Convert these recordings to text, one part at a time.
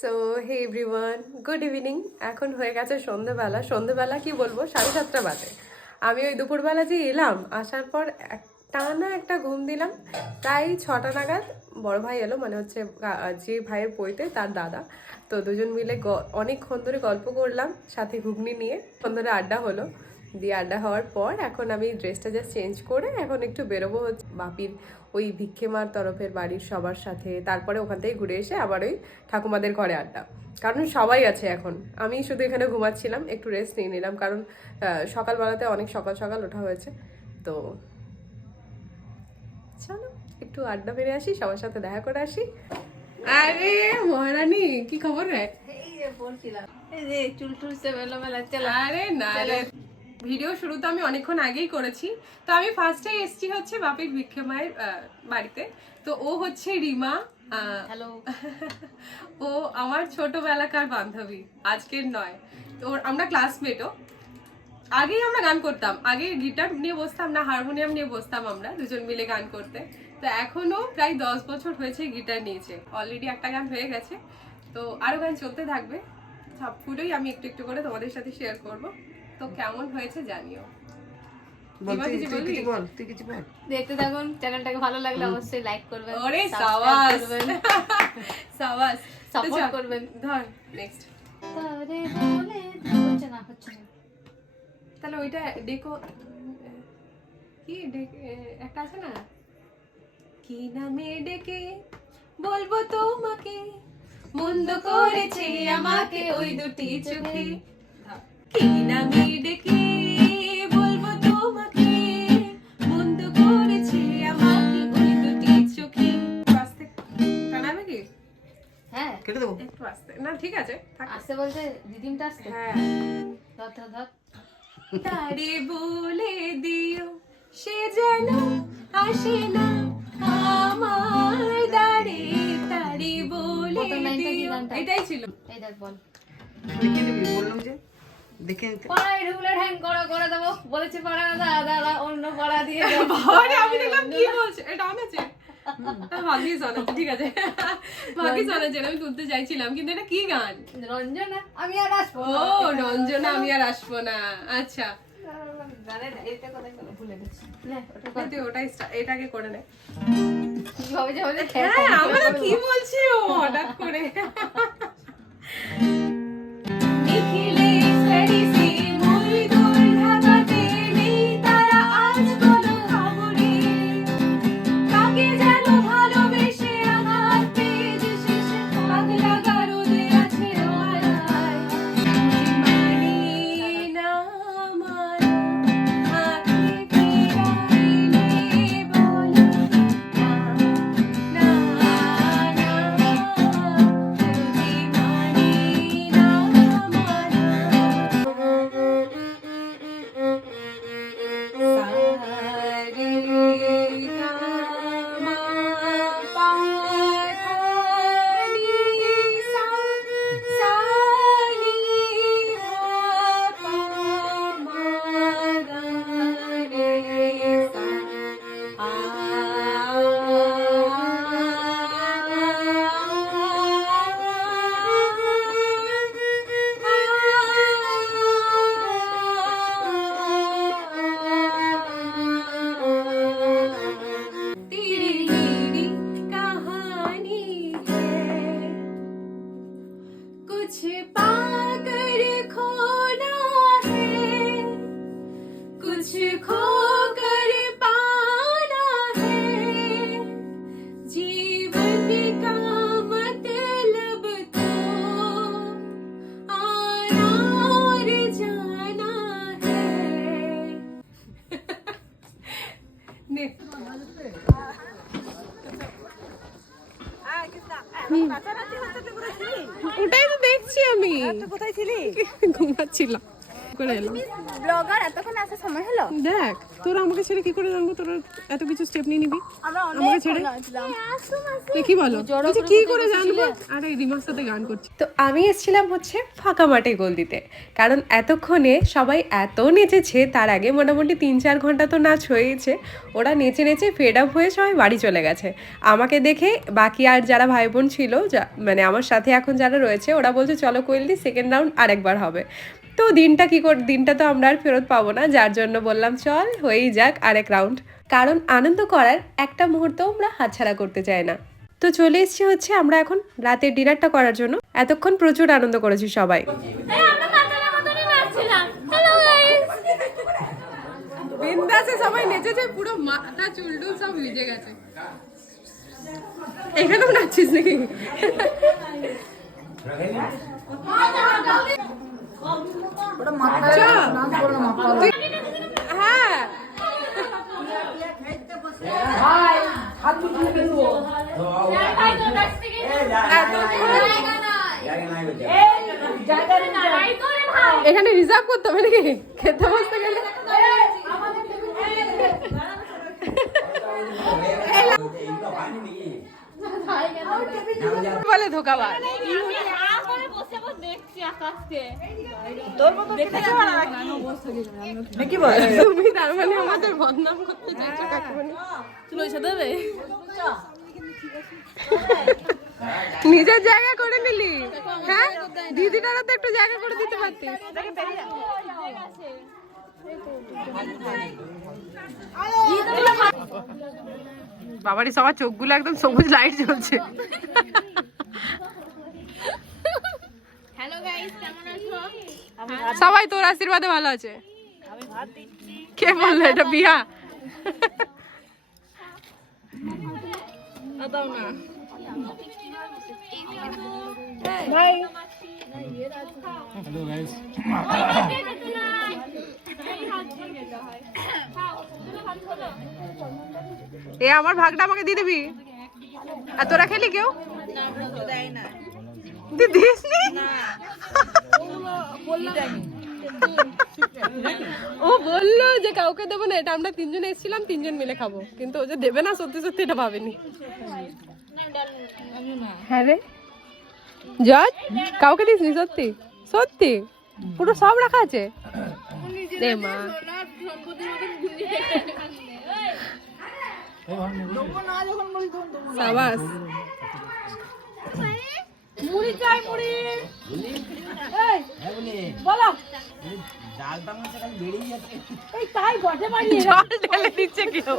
So hey everyone, good evening. এখন হয়ে গেছে সন্ধেবেলা। সন্ধেবেলা কি বলবো, 7:30 বাজে। আমি ওই দুপুরবেলা যে এলাম, আসার পর টানা একটা ঘুম দিলাম। তাই 6টা নাগাদ বড় ভাই এলো, মানে হচ্ছে যে ভাইয়ের পৈতে তার দাদা। তো দুজন মিলে অনেকক্ষণ ধরে গল্প করলাম, সাথে ঘুগনি নিয়ে ক্ষণ ধরে আড্ডা হলো। দিয়ে আড্ডা হওয়ার পর এখন আমি ড্রেসটা জাস্ট চেঞ্জ করে এখন একটু বেরোবো হচ্ছে বাপির ওই ভিক্ষেমার তরফের বাড়ির সবার সাথে। তারপরে ওখান থেকে ঘুরে এসে আবার ওই ঠাকুমাদের ঘরে আড্ডা, কারণ সবাই আছে এখন। আমি শুধু এখানে ঘুমাচ্ছিলাম, একটু রেস্ট নিয়ে নিলাম, কারণ সকালবেলাতে অনেক সকাল সকাল ওঠা হয়েছে। তো চলো একটু আড্ডা মেরে আসি, সবার সাথে দেখা করে আসি। আরে মহারানী, কি খবর রে? আরে না রে, ভিডিও শুরু তো আমি অনেকক্ষণ আগেই করেছি। তো আমি ফার্স্টে এসছি হচ্ছে বাপির ভিক্ষে মায়ের বাড়িতে। তো ও হচ্ছে রিমা। হ্যালো। ও আমার ছোটবেলাকার বান্ধবী, আজকের নয়। তো আমরা ক্লাসমেটও। আগেই আমরা গান করতাম, আগে গিটার নিয়ে বসতাম না, হারমোনিয়াম নিয়ে বসতাম আমরা দুজন মিলে গান করতে। তো এখনো প্রায় 10 বছর হয়েছে গিটার নিয়েছে, অলরেডি একটা গান হয়ে গেছে। তো আরো গান চলতে থাকবে, সবগুলোই আমি একটু একটু করে তোমাদের সাথে শেয়ার করব। তো কেমন হয়েছে জানিও। দেখতে থাকুন, চ্যানেলটাকে ভালো লাগলে অবশ্যই লাইক করবেন, ওরে সাবস্ক্রাইব সাবাস করবেন, সাবাস, সাপোর্ট করবেন। ধর নেক্সট। তারে বলে হচ্ছে না। তাহলে ওইটা ডেকো কি একটা আছে না, কি নামে ডেকে বলবো তোমাকে, মন্দ করেছে আমাকে ওই দুটি চোখে। কি নামে ডেকে বলবো তোমাকে, মন্দ করেছে আমাকে ওই দুটি চোখে। আস্তে কানাবে কি? হ্যাঁ, কেটে দেবো। একটু আস্তে না, ঠিক আছে থাক। আসতে বলতে রিদিমটা আসতে। হ্যাঁ, ধর ধর ধর। তারে বলে দিও সে যেন আসে না আমার দ্বারে, তারে বলে প্রথম লাইনটা কি দিও। গানটা? এটাই ছিল। এই দেখ বল। দেখে নিবি, বললাম যে দেখে নিতে। পড়ায় ঢুকলে হ্যাং করে দেবো বলেছে, পড়া দাদা অন্য পড়া দিয়ে দাও। বাবারে, আমি দেখলাম কি বলছে, এটা অন আছে। ভাগ্যিস অন আছে, ঠিক আছে, ভাগ্যিস অন আছে। আমি তুলতে চাইছিলাম, কিন্তু এটা কি গান? রঞ্জনা আমি আর আসবো ও রঞ্জনা আমি আর আসবো না। আচ্ছা গানের এটা কোথায় গেল ভুলে গেছি। নে ওটা কর। তুই ওটাই এটাকে করে নে। কি হবে যে হবে হ্যাঁ, আমরা কি বলছি ও হঠাৎ করে। নিখিলে সেরিসি মুই দুই ঢাকাতে নেই তারা আজ কোনো খবরে, কাকে যেন ভালোবেসে আঘাত পেয়ে যে শেষে পাগলা গারদে আছে ওয়ালায়। মানি না আমার আঁখি ফিরাইলে বলো না না না, যদি মানি না तेरी कहानी है, कुछ पाकर खोना है, कुछ खोकर पाना है, जीवन का मतलब तो आना और जाना है। ने ওটাই তো দেখছি আমি। কোথায় ছিলি? ঘুমাচ্ছিলাম। করে এলাম ব্লগার এতক্ষণ আসার সময় হলো দেখ তোরা আমাকে ছেড়ে কি করে জানবো তোরা এত কিছু স্টেপ নিয়ে নিবি আমরা আমাকে অনেক ছেড়ে ছিলাম তুই কি বলো বলছি কি করে জানবো আরে রিমার সাথে গান করছি তো আমি এসেছিলাম হচ্ছে ফাঁকা মাঠে গোল দিতে কারণ এতক্ষণে সবাই এত নেচেছে তার আগে মোটামুটি 3-4 ঘন্টা তো নাচ হয়েছে ওরা নেচে নেচে ফেড আপ হয়ে সবাই বাড়ি চলে গেছে আমাকে দেখে বাকি আর যারা ভাই বোন ছিল মানে আমার সাথে এখন যারা রয়েছে ওরা বলছে চলো কোয়েলদি সেকেন্ড রাউন্ড আরেকবার হবে তো দিনটা তো আমরা আর ফেরত পাবো না যার জন্য বললাম চল হয়েই যাক আরেক রাউন্ড কারণ আনন্দ করার একটা মুহূর্তও আমরা হাতছাড়া করতে চাই না তো চলে এসেছি হচ্ছে আমরা এখন রাতের ডিনারটা করার জন্য এতক্ষণ প্রচুর আনন্দ করেছি সবাই বিন্দাসে সবাই নেচেছে পুরো মাথা চুলটুল সব ভিজে গেছে এখানেও নাচছিস নাকি হ্যাঁ এখানে রিজার্ভ করতে হবে নাকি খেতে বসতে গেলে বলে ধোকাবাজ তুমি তার মানে আমাদের বদনাম করতে চাইছো কাকিমণি নিজের জায়গা করে নিলি হ্যাঁ দিদিটারও তো একটু জায়গা করে দিতে পারতিস বাবারই সবার চোখগুলো একদম সবুজ লাইট জ্বলছে সবাই তোর আশীর্বাদে ভালো আছে কে বললো এটা বিয়া এ আমার ভাগটা আমাকে দিয়ে দিবি আর তোরা খেলি কেউ দিস নি ও বললো যে কাউকে দেবো না এটা আমরা 3 জন এসেছিলাম 3 জন মিলে খাবো কিন্তু ও যে দেবে না সত্যি সত্যি এটা ভাবেনি হ্যাঁ রে জজ কাউকে দিস নি সত্যি সত্যি পুরো সব রাখা আছে মা সাবাস মুড়ি চাই মুড়ি বলো ডালটা মনে হয় বেরিয়ে যাচ্ছে এই তাই ঘটে বাড়ি জল ঢেলে দিচ্ছে কেউ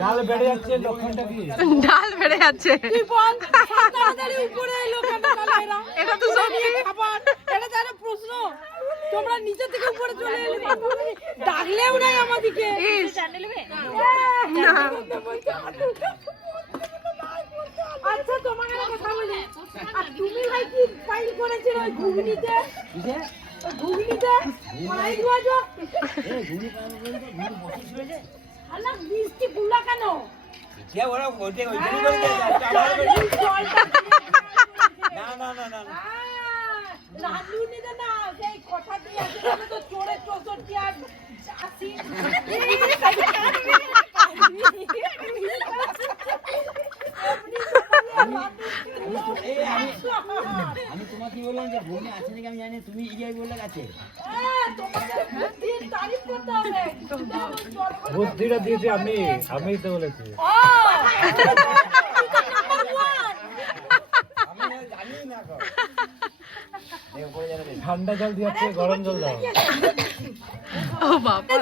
ডাল বেড়ে যাচ্ছে লক্ষণটা কি ডাল বেড়ে যাচ্ছে এটা তো সত্যি এটা যারা প্রশ্ন তোমরা নিচে থেকে উপরে চলে এলে ডাকলেও নাই আমাদেরকে না আচ্ছা তোমাকে কথা বলি আর তুমি ভাই কি ফাইল করেছিল ওই ঘুগনিতে ওই ঘুগনিতে মাই দুয়াজো এই ঘুগনি বসে শুয়েছে আল্লাহ বৃষ্টি গুলা কেন কে ওরা ওইটা ওইখানে করে না না না না না রাজু নিতে না সেই কথা দিয়ে আছে তো চোরে 64 আর 80 আমি তোমাকে বললাম যে ঘুগনি আছে নাকি আমি জানি তুমি ইয়াই বললে আছে বুদ্ধিটা দিয়েছি আমি তো বলেছি ঠান্ডা জল দিয়েছে গরম জল দাও ও বাবা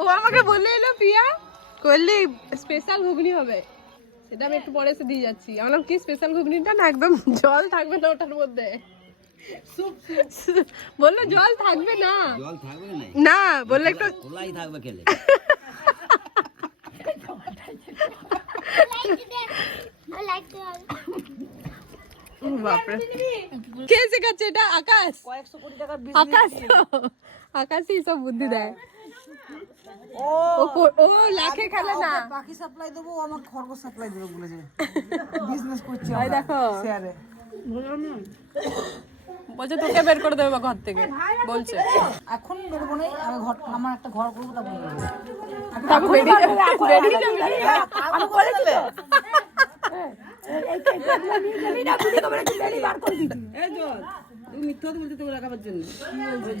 ও আমাকে বললে এলো পিয়া করলি স্পেশাল ঘুগনি হবে সেটা আমি একটু পরে এসে দিয়ে যাচ্ছি আমার কি স্পেশাল ঘুগনিটা না একদম জল থাকবে না ওটার মধ্যে বললো জল থাকবে না জল থাকবে না বললে একটু খোলাই থাকবে খেলে বাপরে কে শেখাচ্ছে এটা? আকাশ। কয়েকশো কোটি টাকার আকাশ আকাশই সব বুদ্ধি দেয়। ও লাখে খেলে না। বাকি সাপ্লাই দেবো, আমার খরগোশ সাপ্লাই দেবো বলেছে। বিজনেস করছে ওই দেখো শেয়ারে। বলছে তোকে বের করে দেবে ঘর থেকে বলছে। এখন বেরোবো না, আমি ঘর, আমার একটা ঘর করবো, তারপর বেরোবো। তারপর বেরিয়ে যাবে। আমি বলেছি তো। এই তো, তুই মিথ্যা কথা বলতে তোকে রাখাবার জন্য।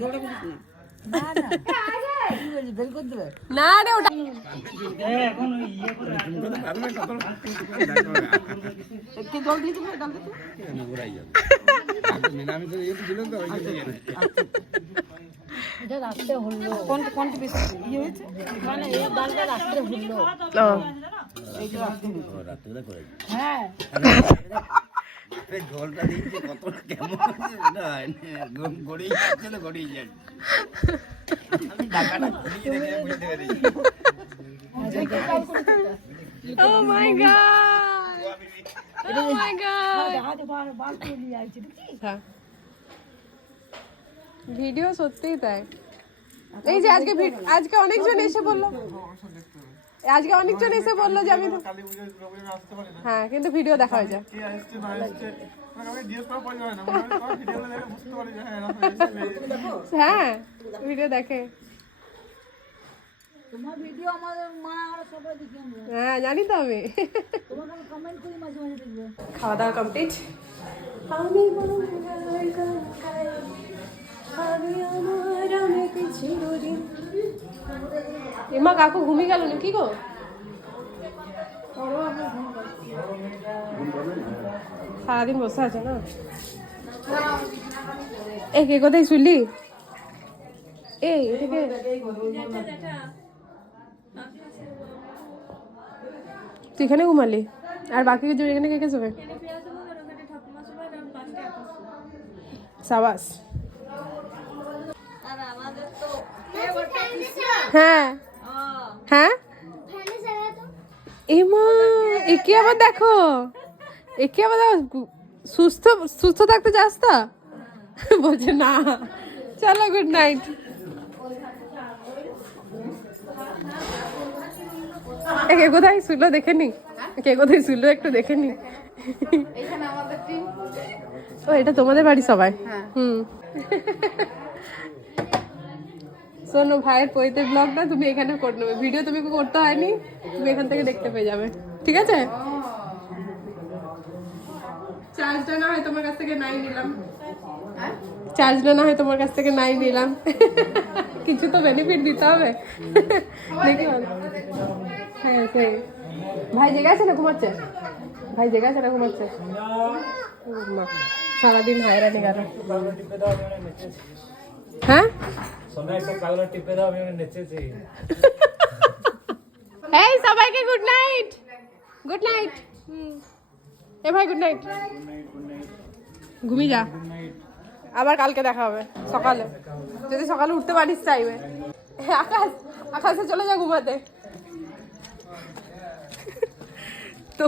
ঝগড়া করিস না। না না, কি বলছিস, বের করে দেবে? না রে ওটা একটু জল দিয়ে দেবে, ডাল দিতে? কোনটা বেশি ইয়ে হয়েছে? এই যে রাত্রে হয়েছে। হ্যাঁ। জলটা দিচ্ছে কত কেমন একদম গড়িয়ে যাচ্ছে না, গড়িয়ে যাচ্ছে। আমি ঢাকাটা খুলিয়ে রেখে বুঝতে পারি। Oh my god! Oh my god! Video সত্যিই তাই। এই যে আজকে অনেকজন এসে বললো, যে আমি হ্যাঁ, কিন্তু ভিডিও দেখা হয়ে যায়। হ্যাঁ, ভিডিও দেখে। তোমার ভিডিও আমাদের মা আর সবাই দেখি আমরা। হ্যাঁ, জানি তো আমি। তোমাকে আমি কমেন্ট করি মাঝে মাঝে, দেখবে। খাওয়া দাওয়া কমপ্লিট। এমা কাকু ঘুমিয়ে গেল না কি গো? সারাদিন বসে আছে না। এ কে কোথায় শুনলি? এই এদিকে তুই এখানে ঘুমালি আর বাকি এখানে কে কে শোবে? সাবাস। হ্যাঁ হ্যাঁ, এমা একে আবার দেখো, সুস্থ থাকতে চাস তো? বলছে না। চলো, গুড নাইট। কে কোথায় শুলো দেখে নি? একটু দেখে নি। ও, এটা তোমাদের বাড়ি সবাই? হুম। শোনো, ভাইয়ের পৈতে ব্লগটা তুমি এখানে করে নেবে। ভিডিও তুমি করতে হয়নি, তুমি এখান থেকে দেখতে পেয়ে যাবে, ঠিক আছে? চার্জটা না হয় তোমার কাছ থেকে নাই নিলাম। কিছু তো বেনিফিট দিতে হবে। দেখি হ্যাঁ, সেই ভাই জেগে আছে না ঘুমাচ্ছে? সারাদিন হায়রানি গেল। হ্যাঁ, এই সবাইকে গুড নাইট। এ ভাই গুড নাইট। ঘুমিয়ে যা, আবার কালকে দেখা হবে সকালে, যদি সকালে উঠতে পারিস টাইমে। আকাশে চলে যা ঘুমাতে। তো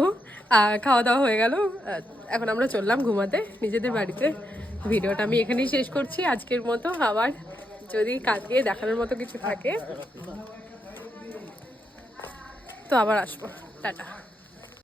খাওয়া দাওয়া হয়ে গেল, এখন আমরা চললাম ঘুমাতে নিজেদের বাড়িতে। ভিডিওটা আমি এখানেই শেষ করছি আজকের মতো। আবার যদি কালকে দেখানোর মতো কিছু থাকে তো আবার আসবো। টাটা।